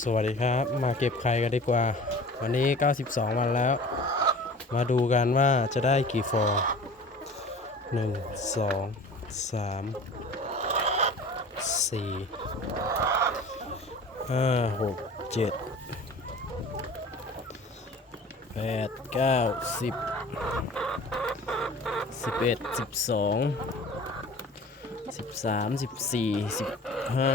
สวัสดีครับ มาเก็บไข่กันดีกว่า วันนี้ 92 วันแล้ว มาดูกันว่าจะได้กี่ฟองหนึ่งสองสามสี่ห้าหกเจ็ดแปดเก้าสิบสิบเอ็ดสิบสองสิบสามสิบสี่สิบห้า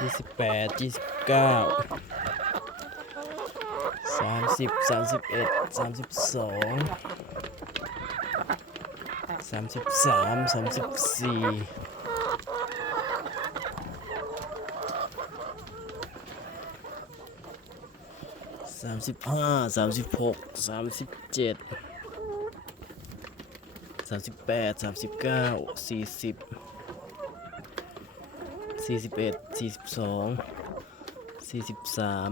ยี่สิบแปดยี่สิบเก้าสามสิบสามสิบเอ็ดสามสิบสองสามสิบสามสามสิบสี่สามสิบห้าสามสิบหกสามสิบเจ็ดสามสิบแปดสามสิบเก้าสี่สิบ สี่สิบเอ็ดสี่สิบสองสี่สิบสาม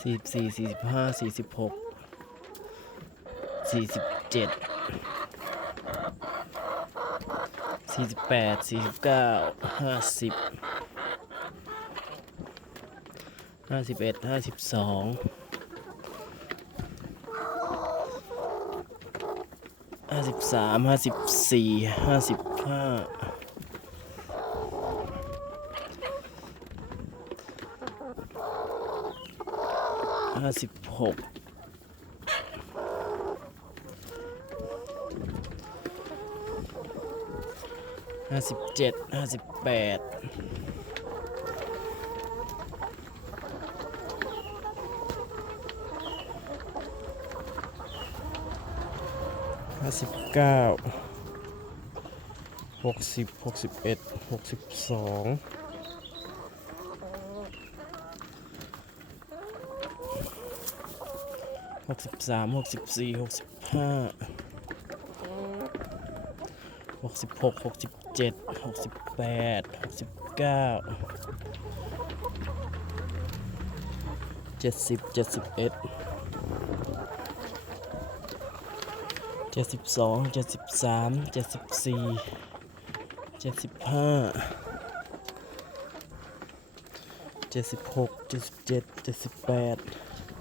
สี่สิบสี่สี่สิบห้าสี่สิบหกสี่สิบเจ็ดสี่สิบแปดสี่สิบเก้าห้าสิบห้าสิบเอ็ดห้าสิบสองห้าสิบสามห้าสิบสี่ห้าสิบห้า ห้าสิบหกห้าสิบเจ็ดห้าสิบแปดห้าสิบเก้าหกสิบหกสิบเอ็ดหกสิบสอง หกสิบสามหกสิบสี่หกสิบห้าหกสิบหกหกสิบเจ็ดหกสิบแปดหกสิบเก้าเจ็ดสิบเจ็ดสิบเอ็ดเจ็ดสิบสองเจ็ดสิบสามเจ็ดสิบสี่เจ็ดสิบห้าเจ็ดสิบหกเจ็ดสิบเจ็ดเจ็ดสิบแปด